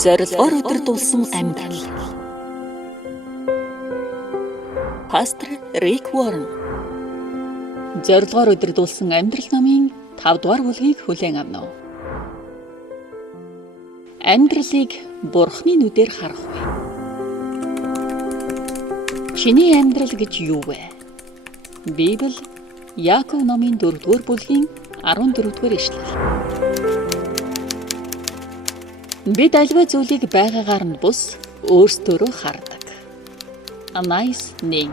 Зорилгоор өдөрдүүлсэн амьдрал. Пастор Рик Уоррен. Зорилгоор өдөрдүүлсэн амьдрал намын 5 дугаар бүлгийг хүлээн авна. Амьдралыг Бурхны нүдээр харах вэ? Чиний амьдрал гэж юу вэ? Библи Яаков номын 4 дугаар бүлгийн 14 дугаар ишлэл. Бид аливаа зүйлийг байгаагаар нь бус өөрсдөө хардаг. Анais нэг.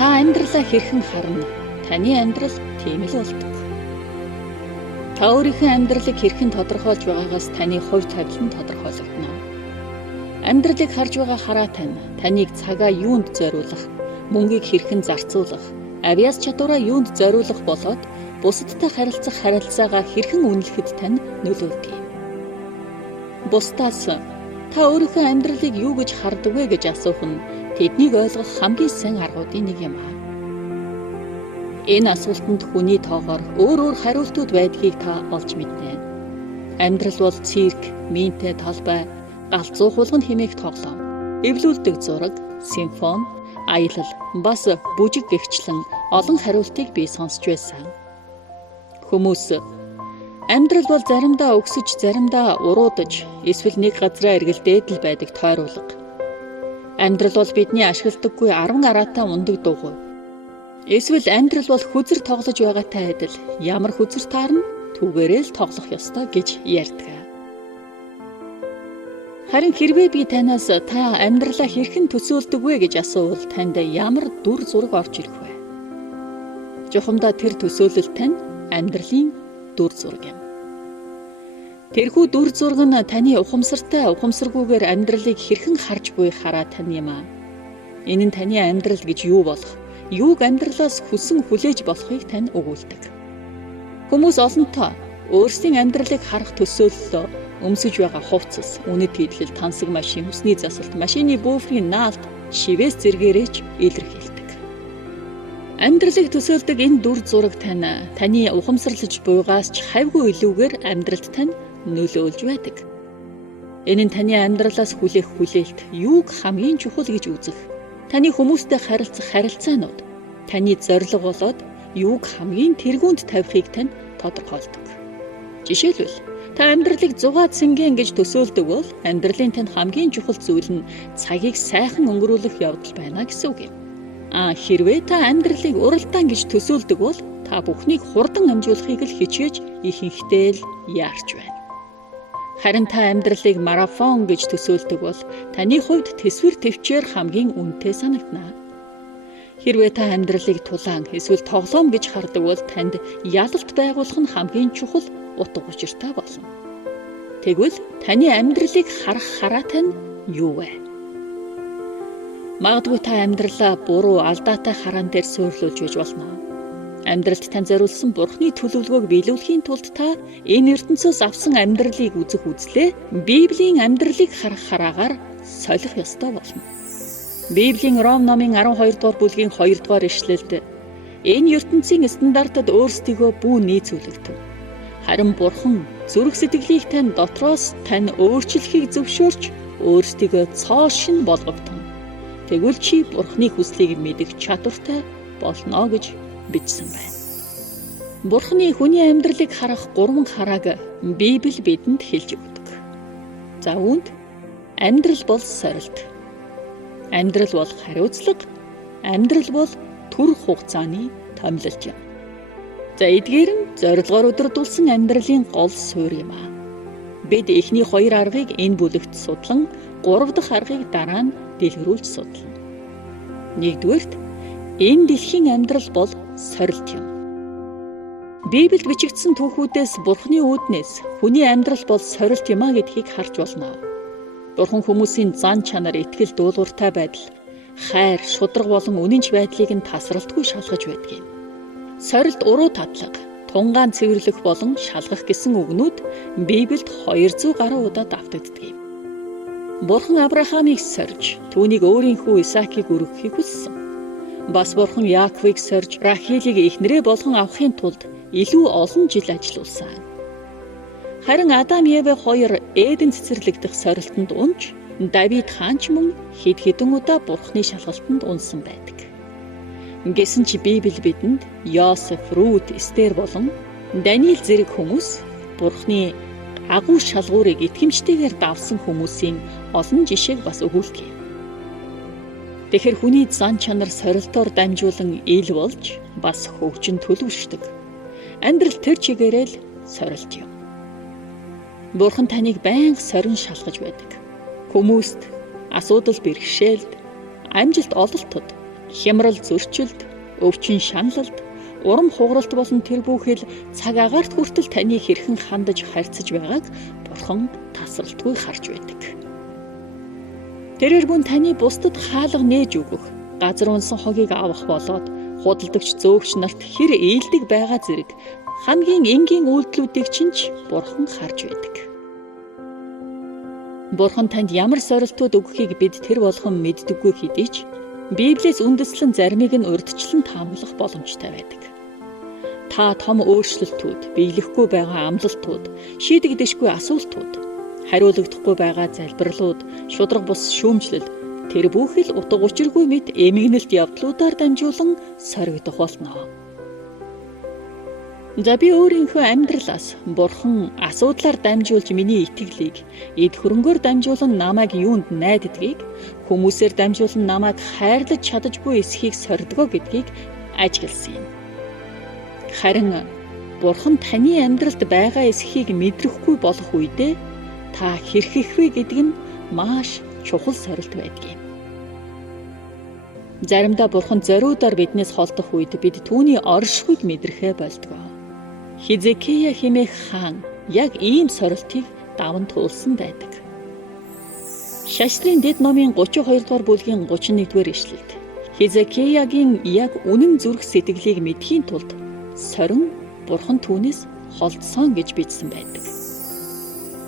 Та амьдралаа хэрхэн харна? Таны амьдрал тийм л болдог. Та өөрийнхөө амьдралыг хэрхэн тодорхойлж байгаагаас таны хувь тавилан тодорхойлогдно. Амьдралыг харж байгаа хараа таныг цагаа юунд зориулах, мөнгийг хэрхэн зарцуулах, авьяас чадвараа юунд зориулах болоод бусадтай харилцах харилцаагаа хэрхэн үнэлэхэд тань нөлөөлдөг. Бусдаас та өөрийнхөө амьдралыг юу гэж хардаг вэ гэж асуух нь тэднийг ойлгох хамгийн сайн аргуудын нэг юм аа. Энэ асуултанд хүний тоогоор өөр хариултууд байдгийг та олж мэднэ. Амьдрал бол цирк, мийнтэй талбай, галзуу хулганд хэмээх тоглоом, эвлүүлдэг зураг, симфони, аялал, бас бүжиг гэгчлэн олон хариултыг би сонсч байсан. Хүмүүс амьдрал бол заримдаа өгсөж, заримдаа уруудаж, эсвэл нэг газраа эргэлдээд л байдаг тойруулга. Амьдрал бол бидний ашигладаггүй 10 араатай ундаг дугуй. Эсвэл амьдрал бол хүзэр тоглож байгаатай адил ямар хүзэр таарна түүгээрээ л тоглох ёстой гэж ярьдаг. Харин хэрвээ би танаас та амьдралаа хэрхэн төсөөлдөг вэ гэж асуувал танд ямар дүр зураг орж ирэх вэ? Жухамдаа тэр төсөөлөл тань амьдралын дүр зураг юм. Тэрхүү дүр зураг нь таны ухамсартай, ухамсаргүйгээр амьдралыг хэрхэн харж буй хараа тань юм аа. Энэ нь таны амьдрал гэж юу болох, юуг амьдралаас хүсэн хүлээж болохыг тань өгүүлдэг. Хүмүүс олонтоо өөрсдийн амьдралыг харах төсөөллөө өмсөж байгаа хувцас, үнэт хийдэл, тансаг машин, хүсний засалт, машины бөөрийн наалт, шивээс зэргээрээч илэрхийлдэг. Амьдралыг төсөөлдөг энэ дүр зураг таны ухамсарлаж буйгаас ч хавьгүй илүүгээр амьдралд тань нөлөөлж байдаг. Энэ нь таны амьдралаас хүлээх хүлээлт, юуг хамгийн чухал гэж үзэх, таны хүмүүстэй харилцах харилцаанууд, таны зорилго болоод юуг хамгийн тэргүүнд тавихыг тань тодорхойлдог. Жишээлбэл, та амьдралыг 100 цэнгэн гэж төсөөлдөг бол амьдралын танд хамгийн чухал зүйл нь цагийг сайхан өнгөрүүлэх явдал байна гэсэн үг юм. Хэрвээ та амьдралыг уралдаан гэж төсөөлдөг бол та бүхнийг хурдан амжуулахыг л хичээж ихэнхдээ л яарч байна. Харин та амьдралыг марафон гэж төсөөлдөг бол таны хувьд тэсвэр төвчээр хамгийн үнэтэй санагдана. Хэрвээ та амьдралыг тулаан эсвэл тоглоом гэж хардаг бол танд ялалт байгуулах нь хамгийн чухал утга учиртай болно. Тэгвэл таны амьдралыг харах хараа тань юу вэ? Магадгүй та амьдралаа буруу алдаатай хараан дээр суйрлуулж байж болно. Амьдралд тань зориулсан Бурхны төлөвлөгөөг биелүүлэхийн тулд та энэ ертөнцөөс авсан амьдралыг үзэх үзлээ Библийн амьдралыг харах хараагаар солих ёстой болно. Библийн Ром номын 12 дугаар бүлгийн 2 дугаар ишлэлд энэ ертөнцийн стандартад өөрсдийгөө бүү нийцүүлэгдэв. Харин Бурхан зүрх сэтгэлийг тань дотроос тань өөрчлөхийг зөвшөөрч өөрсдийгөө цоо шин болгогдсон. Тэгвэл чи Бурхны хүслийг мэдэх чадвартай болно гэж бичсэн байна. Бурхны хүний амьдралыг харах 3 харааг Библи бидэнд хэлж өгдөг. За үүнд амьдрал бол сорилт. Амьдрал бол хариуцлага. Амьдрал бол түр хугацааны томилолт юм. За эдгээр нь зорилгоор өдөрдүүлсэн амьдралын гол суурь юм аа. Бид эхний 2 аргыг энэ бүлэгт судлан 3 дахь аргыг дараа нь дэлгэрүүлж судлана. Нэгдүгээрт энэ дэлхийн амьдрал бол сорилт юм. Библиэд бичигдсэн түүхүүдээс Бурхны үүднээс хүний амьдрал бол сорилт юм а гэдгийг харж болно. Бурхан хүмүүсийн зан чанар, итгэл дуулууртай байдал, хайр, шударга болон үнэнч байдлыг нь тасралтгүй шалгаж байдаг юм. Сорилт уруу татлага, тунгаан цэвэрлэх болон шалгах гэсэн үгнүүд Библиэд 200 гаруй удаа давтагддаг юм. Бурхан Авраамыг сорж, түүнийг өөрийнхөө Исаакийг өргөхийг хүссэн. Бас Бурхан Яаковыг сорж, Рахилийг эхнэрээ болгон авахын тулд илүү олон жил ажилласан. Харин Адам Евэ хоёр Эден цэцэрлэгдэх сорилтонд унж, Давид хаан ч мөн хэд хэдэн удаа Бурхны шалгалтанд унсан байдаг. Гэсэн чи Библи бидэнд Йосеф, Рут, Эстер болон Даниил зэрэг хүмүүс Бурхны агуу шалгуурыг итгэмжтэйгээр давсан хүмүүсийн олон жишээг бас өгүүлдэг. Тэгэхэр хүний зан чанар сорилтоор дамжуулан ил болж бас хөгжин төлөвшдөг. Амьдрал тэр чигээрээ л сорилт юм. Бурхан таныг байнга сорин шалгаж байдаг. Хүмүүст асуудал бэрхшээлд, амжилт ололтод, хямрал зөрчилд, өвчин шаналлд, урам хугаралт болон тэр бүхэл цаг агаарт хүртэл таныг хэрхэн хандаж харьцаж байгааг Бурхан тасралтгүй харж байдаг. Тэрээр бүн таны бусдад хаалга нээж өгөх, газар унсан хогийг авах болоод худалдагч зөөгч нарт хэр ээлдэг байгаа зэрэг хамгийн энгийн үйлдэлүүдийг чинь Бурхан харж байдаг. Бурхан танд ямар сорилтууд өгөхийг бид тэр болгон мэддэггүй хэдий ч Библиэс үндэслэн заримыг нь урьдчилан таамаглах боломжтой байдаг. Та том өөрчлөлтүүд, биелэхгүй байгаа амлалтууд, шийдэгдэшгүй асуултууд, хариулагдахгүй байгаа залбирлууд, шударга бус шүүмжлэл тэр бүхэл утга учиргүй мэд эмгэнэлт явдлуудаар дамжуулан соригдох болно. За би өөрийнхөө амьдралаас Бурхан асуудлаар дамжуулж миний итгэлийг, эд хөрөнгөөр дамжуулан намайг юунд найддгийг, хүмүүсээр дамжуулан намайг хайрлаж чадажгүй эсхийг сордгоо гэдгийг ажигласан юм. Харин Бурхан таны амьдралд байгаа эсхийг мэдрэхгүй болох үедээ та хэрхэх вэ гэдэг нь маш чухал сорилт байдаг юм. Заримдаа Бурхан зориудаар биднээс холдох үед бид түүний оршихуйг мэдрэхээ болдог. Хизекия хэмээх хаан яг ийм сорилтыг даван туулсан байдаг. Шаштрын дэд номын 32 дугаар бүлгийн 31-р ишлэлд Хизекиягийн яг үнэн зүрх сэтгэлийг мэдхийн тулд сорин Бурхан түүнээс холдсон гэж бичсэн байдаг.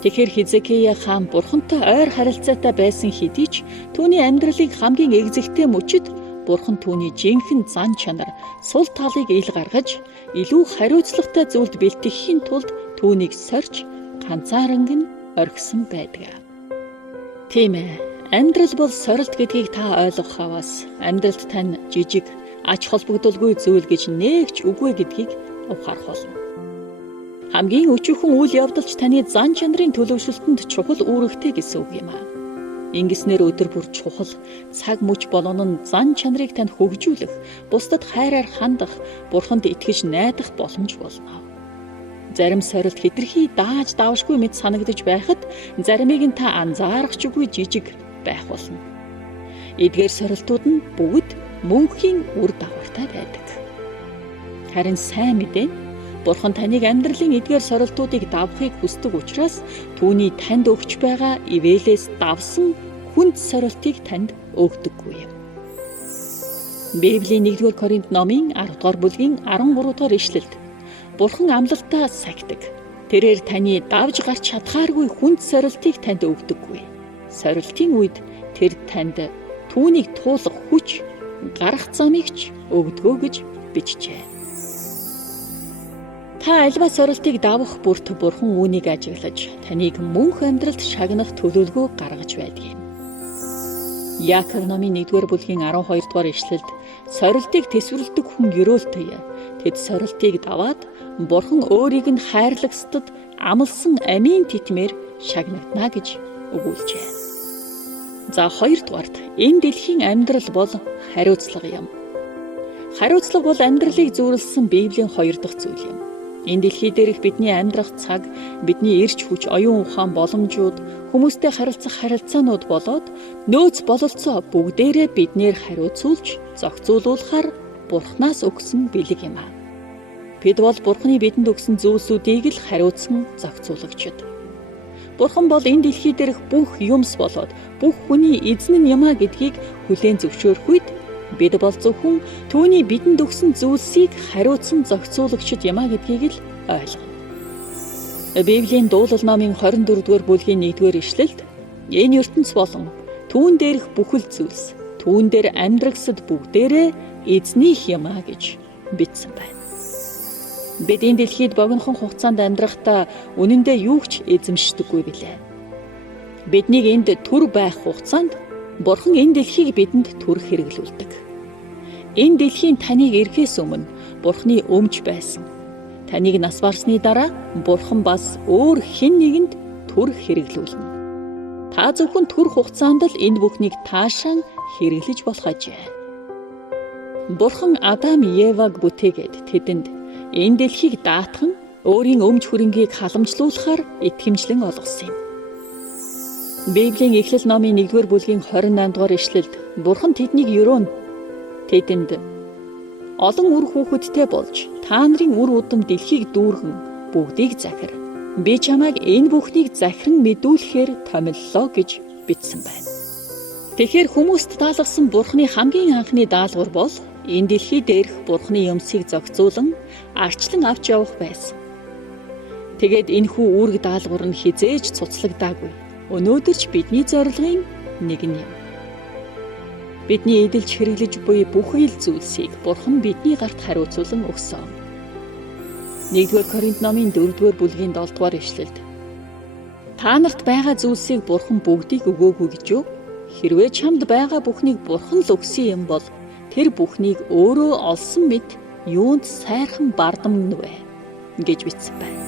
Тэгэхээр Хизекия хаан Бурхантай ойр харилцаатай байсан хэдий ч түүний амьдралыг хамгийн эгзэгтэй мөчид Бурхан түүний жинхэнэ зан чанар, сул талыг ил гаргаж, илүү хариуцлагатай зүйлд бэлтгэхийн тулд түүнийг сорж, ганцаарнг нь орхисон байдаг. Тийм ээ, амьдрал бол сорилт гэдгийг та ойлгох хаваас амьдралд тань жижиг, ач холбогдолгүй зүйл гэж нээгч үгүй гэдгийг ухаарах болно. Хамгийн өчүүхэн үйл явдалч таны зан чанарын төлөвшөлтөнд чухал үүрэгтэй гэсэн үг юм аа. Ингэснээр өдөр бүр чухал цаг мөч болгон нь зан чанарыг танд хөгжүүлэх, бусдад хайраар хандах, Бурханд итгэж найдах боломж болно. Зарим сорилт хэтэрхий дааж давшгүй мэт санагдаж байхад заримыг нь та анзаарахчгүй жижиг байх болно. Эдгээр сорилтууд нь бүгд мөнхийн үр дагавартай байдаг. Харин сайн мэдээ Бурхан таныг амьдралын эдгээр сорилтуудыг давахыг хүсдэг учраас түүний танд өгч байгаа ивэлээс давсан хүнд сорилтыг танд өгдөггүй юм. Библийн 1-р Коринт номын 10-р бүлгийн 13-р ишлэлд Бурхан амлалтаа сахидаг. Тэрээр таны давж гарч чадхааргүй хүнд сорилтыг танд өгдөггүй. Сорилтын үед тэр танд түүнийг туулах хүч, гарах замыг ч өгдөгөө гэж бичжээ. Та альва сорилтыг давах бүрт Бурхан үүнийг ажиглаж, таныг мөнх амьдралд шагнах төлөвлөгөө гаргаж байдаг юм. Яаков номын 1-р бүлгийн 12 дугаар ишлэлд сорилтыг тэсвэрлэдэг хүн ёроолтой. Тэд сорилтыг даваад Бурхан өөрийг нь хайрлагсдад амлсан амийн титмээр шагнагдана гэж өгүүлжээ. За 2 дугаарт энэ дэлхийн амьдрал бол хариуцлага юм. Хариуцлага бол амьдралыг зүйрлсэн Библийн 2 дахь зүйл юм. Энэ дэлхий дээрх бидний амьдрах цаг, бидний эрч хүч, оюун ухаан боломжууд, хүмүүстэй харилцах харилцаанууд болоод нөөц бололцоо бүгдээрээ биднээр хариуцуулж, зохицуулахаар Бурханаас өгсөн бэлэг юм аа. Бид бол Бурханы бидэнд өгсөн зүйлсүүдийг л хариуцсан зохицуулагчид. Бурхан бол энэ дэлхий дээрх бүх юмс болоод бүх хүний эзэн нь юм аа гэдгийг хүлээн зөвшөөрөх үед бид бол зөвхөн түүний бидэнд өгсөн зүйлсийг хариуцсан зохицуулагчид юм а гэдгийг л ойлгоно. Библийн дуулал номын 24-р бүлгийн 1-р ишлэлд энэ ертөнц болон түүн дээрх бүхэл зүйлс, түүн дээр амьдрагсад бүгдээрээ эзнийх юм а гэж бичсэн байна. Бид энэ дэлхийд богинохон хугацаанд амьдрахдаа үнэндээ юу ч эзэмшдэггүй билээ. Биднийг энд төр байх хугацаанд Бурхан энэ дэлхийг бидэнд төрөх хэрэглүүлдэг. Энэ дэлхийн таныг ирэхээс өмнө Бурханы өмч байсан. Таныг нас барсны дараа Бурхан бас өөр хэн нэгэнд төрөх хэрэглүүлнэ. Та зөвхөн төр хугацаанд л энэ бүхнийг таашаан хэрэглэж болох ажээ. Бурхан Адам Еваг бүтээгээд тэдэнд энэ дэлхийг даатхан өөрийн өмч хөрөнгийг халамжлуулахаар итгэмжлэн олгосон юм. Библийн Эхлэл номын 1-р бүлгийн 28 дугаар ишлэлд Бурхан тэднийг өрөөнд тэдэнд олон үр хүүхэдтэй болж та нарын үр удам дэлхийг дүүргэн бүгдийг захир. Би чамайг энэ бүхнийг захиран мэдүүлэхээр томиллоо гэж бичсэн байна. Тэгэхээр хүмүүст даалгасан Бурханы хамгийн анхны даалгавар бол энэ дэлхий дээрх Бурханы өмсийг зохицуулан арчлан авч явах байсан. Тэгээд энэхүү үүрэг даалгавар нь хизээж цуцлагдаагүй. Өнөөдөр ч бидний зорилгын нэг нь юм. Бидний эдэлж хэрэглэж буй бүх ил зүйлсийг Бурхан бидний гарт хариуцуулан өгсөн. 1-р Коринт номын 4-р бүлгийн 7-р ишлэлд та нарт байгаа зүйлсийг Бурхан бүгдийг өгөөгүй гэж юу? Хэрвээ чамд байгаа бүхнийг Бурхан л өгсөн юм бол тэр бүхнийг өөрөө олсон мэт юунд сайрхан бардамна вэ гэж бичсэн байна.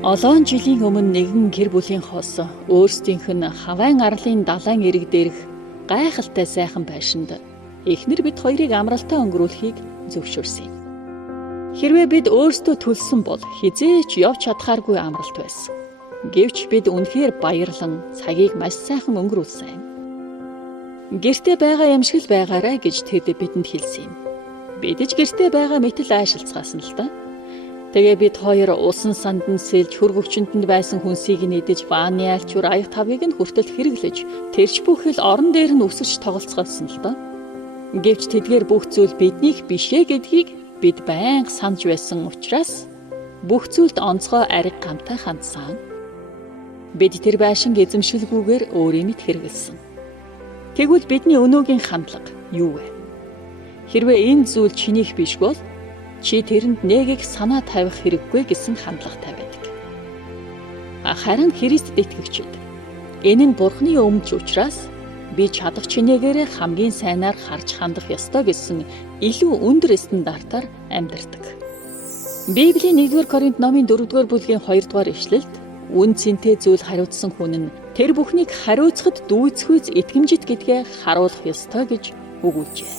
Олон жилийн өмнө нэгэн гэр бүлийн хос өөрсдийнх нь хавайн арлын далайн эрэг дээрх гайхалтай сайхан байшинд эхнэр бид хоёрыг амралтаа өнгөрүүлэхийг зөвшөөрсөн. Хэрвээ бид өөрсдөө төлсөн бол хизээч явж чадхааргүй амралт байсан. Гэвч бид үнэхээр баярлан цагийг маш сайхан өнгөрүүлсэн. Гэртээ байгаа юм шиг л байгаарай гэж тэд бидэнд хэлсэн юм. Бид ч гэртээ байгаа мэтэл айшилцгаасан л да. Тэгээ бид хоёр усан сандан сэлж хөргөвчөндөнд байсан хүнсийг нэгдэж бааны альчуур аяг тавыг нь хүртэл хэрэглэж тэрч бүхэл орон дээр нь өсөж тоглолцгоосон л доо. Гэвч тэдгээр бүх зүйл биднийх бишээ гэдгийг бид байнга санаж байсан учраас бүх зүйлд онцгой ариг гамтай хандсан. Бид тэр байшинг эзэмшилгүйгээр өөрийн мэд хэрэгэлсэн. Тэгвэл бидний өнөөгийн хандлага юу вэ? Хэрвээ энэ зүйл чинийх биш бол чи тэрэнд нэг их санаа тавих хэрэггүй гэсэн хандлагатай байдаг. Харин Христэд итгэгчид энэ нь Бурханы өмч учраас би чадах чинээгээрээ хамгийн сайнаар харж хандах ёстой гэсэн илүү өндөр стандартаар амьдардаг. Библийн 1-р Коринт номын 4-р бүлгийн 2-р ишлэлд үн цэнтэй зүйл хариуцсан хүн нь тэр бүхнийг хариуцахад дүйцхүйц итгэмжит гэдгээ харуулах ёстой гэж өгүүлжээ.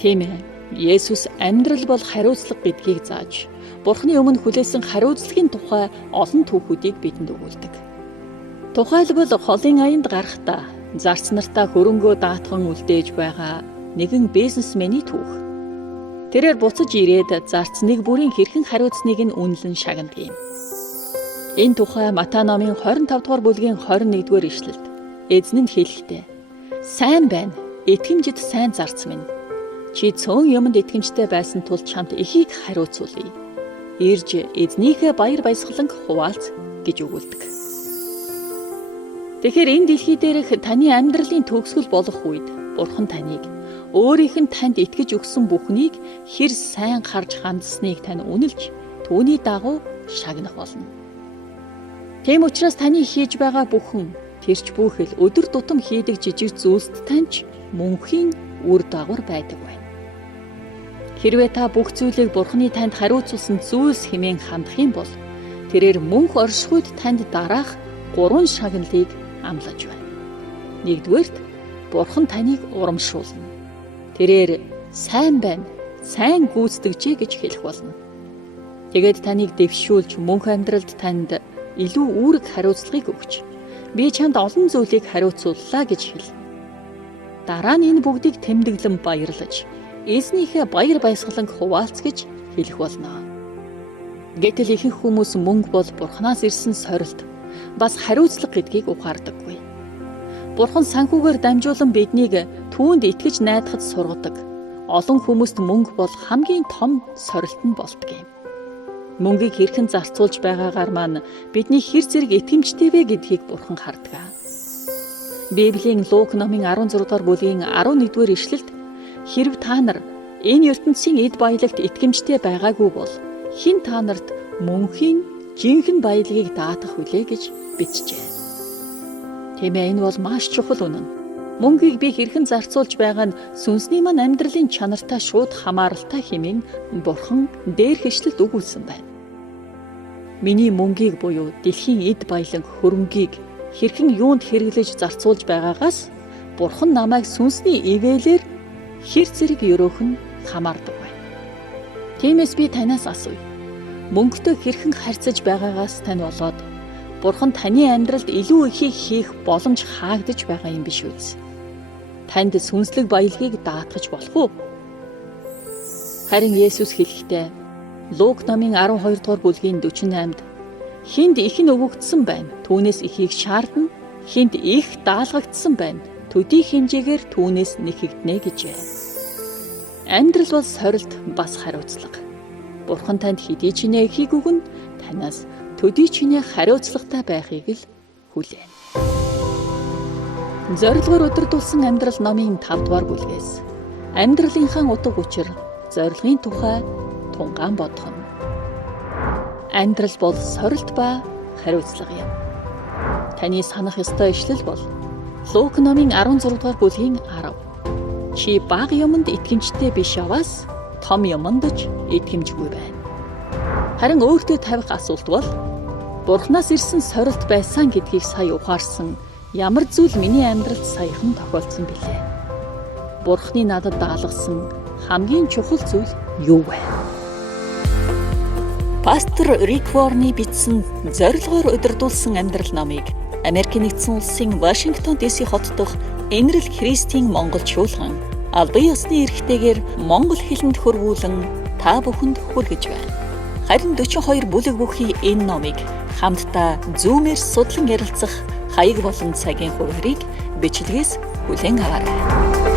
Тийм ээ. Есүс амьдрал бол хариуцлага гэдгийг зааж, Бурханы өмнө хүлээсэн хариуцлагын тухай олон түүхүүдийг бидэнд өгүүлдэг. Тухайлбал холын аянд гарахдаа зарц нартаа хөрөнгөө даатхан үлдээж байгаа нэгэн бизнесмений түүх. Тэрээр буцаж ирээд зарц нэг бүрийн хэрхэн хариуцныг нь үнэлэн шагнадаг юм. Энэ тухай Матай номын 25 дугаар бүлгийн 21-р ишлэлд эзэн нь хэлэхдээ сайн байна, итгэмжид сайн зарц минь. Чи цөөн юмд итгэмжтэй байсан тул чамд ихийг хариуцуулъя. Ирж эзнийхээ баяр баясгалан хуваалц гэж өгүүлдэг. Тэгэхээр энэ дэлхий дээрх таны амьдралын төгсгөл болох үед Бурхан таныг өөрийнх нь танд итгэж өгсөн бүхнийг хэр сайн харж хандсныг тань үнэлж түүний дагуу шагнах болно. Тийм учраас таны хийж байгаа бүхэн тэрч бүхэл өдөр тутам хийдэг жижиг зүйлсд таньж мөнхийн үр дагавар байдаг байна. Хэрвээ та бүх зүйлийг Бурханы танд хариуцуулсан зүйлс хэмээн хандах юм бол тэрээр мөнх оршихуйд танд дараах 3 шагналыг амлаж байна. Нэгдүгээрт Бурхан таныг урамшуулна. Тэрээр сайн байна, сайн гүйцэтгэжээ гэж хэлэх болно. Тэгээд таныг дэвшүүлж мөнх амьдралд танд илүү үүрэг хариуцлагыг өгч би чамд олон зүйлийг хариуцууллаа гэж хэлнэ. Дараа нь энэ бүгдийг тэмдэглэн баярлаж эзнийхээ баяр баясгалан хуваалц гэж хэлэх болно. Гэтэл ихэнх хүмүүс мөнгө бол Бурханаас ирсэн сорилт, бас хариуцлага гэдгийг ухаардаггүй. Бурхан санхүүгээр дамжуулан биднийг түүнд итгэж найдахад сургадаг. Олон хүмүүст мөнгө бол хамгийн том сорилт нь болдог юм. Мөнгийг хэрхэн зарцуулж байгаагаар маань бидний хэр зэрэг итгэмжтэй вэ гэдгийг Бурхан хардаг. Библийн Лук номын 16 дугаар бүлгийн 11-р ишлэлд "Хэрв та нар энэ ертөнцийн эд баялагт итгэмжтэй байгаагүй бол хэн та нарт мөнхийн жинхэнэ баялагийг даатгах вүлээ" гэж бичжээ. Тийм ээ, энэ бол маш чухал үнэн. Мөнгийг би хэрхэн зарцуулж байгаа нь сүнсний мань амьдралын чанартай шууд хамааралтай хэмээн Бурхан дээрх ишлэлд өгүүлсэн байна. Миний мөнгийг буюу дэлхийн эд баялаг хөрөнгийг хэрхэн юунд хэрэглэж зарцуулж байгаагаас Бурхан намайг сүнсний ивэлэр хэр зэрэг өрөөх нь хамаардаг байна. Тиймээс би танаас асууя. Мөнгөтэй хэрхэн харьцаж байгаагаас тань болоод Бурхан таны амьдралд илүү ихийг хийх боломж хаагдаж байгаа юм биш үү? Танд сүнслэг баялагийг даатгаж болох уу? Харин Есүс хэлэхдээ Лук номын 12 дугаар бүлгийн 48-д "Хинд их нь өгөгдсөн байна, түүнээс ихийг шаардна. Хинд их даалгагдсан байна, төдий хэмжээгээр түүнээс нэхэгднэ" гэжээ. Амьдрал бол сорилт бас хариуцлага. Бурхан танд хэдий ч ихийг өгнө, танаас төдий ч хариуцлагатай байхыг л хүлээнэ. Зорилгоор өдөрдүүлсэн амьдрал номын 5 дугаар бүлгээс амьдралынхаа утга учир, зорилгын тухай тунгаан бодгоно. Амьдрал бол сорилт ба хариуцлага юм. Таны санах ёстой ишлэл бол Лук номын 16 дугаар бүлгийн 10. "Чи бага юмд итгэмжтэй биш аваас том юмд ч итгэмжгүй байна." Харин өөртөө тавих асуулт бол Бурханаас ирсэн сорилт байсан гэдгийг сая ухаарсан ямар зүйл миний амьдралд саяхан тохиолдсон бilé? Бурханы надад даалгасан хамгийн чухал зүйл юу вэ? Пастор Рик Ворны бичсэн "Зорилгоор өдөрдүүлсэн амьдрал" номыг Америкийн нэгдсэн улсын Вашингтон ДС хот дахь Энэрл Христийн монголчуулган албан ёсны эрхтэйгээр монгол хэлэнд хөрвүүлэн та бүхэнд хүргэж байна. Харин 42 бүлэг бүхий энэ номыг хамтдаа Zoom-ээр судлан ярилцах хаяг болон цагийн хуваарийг бичлэгээс хүлээн аваарай.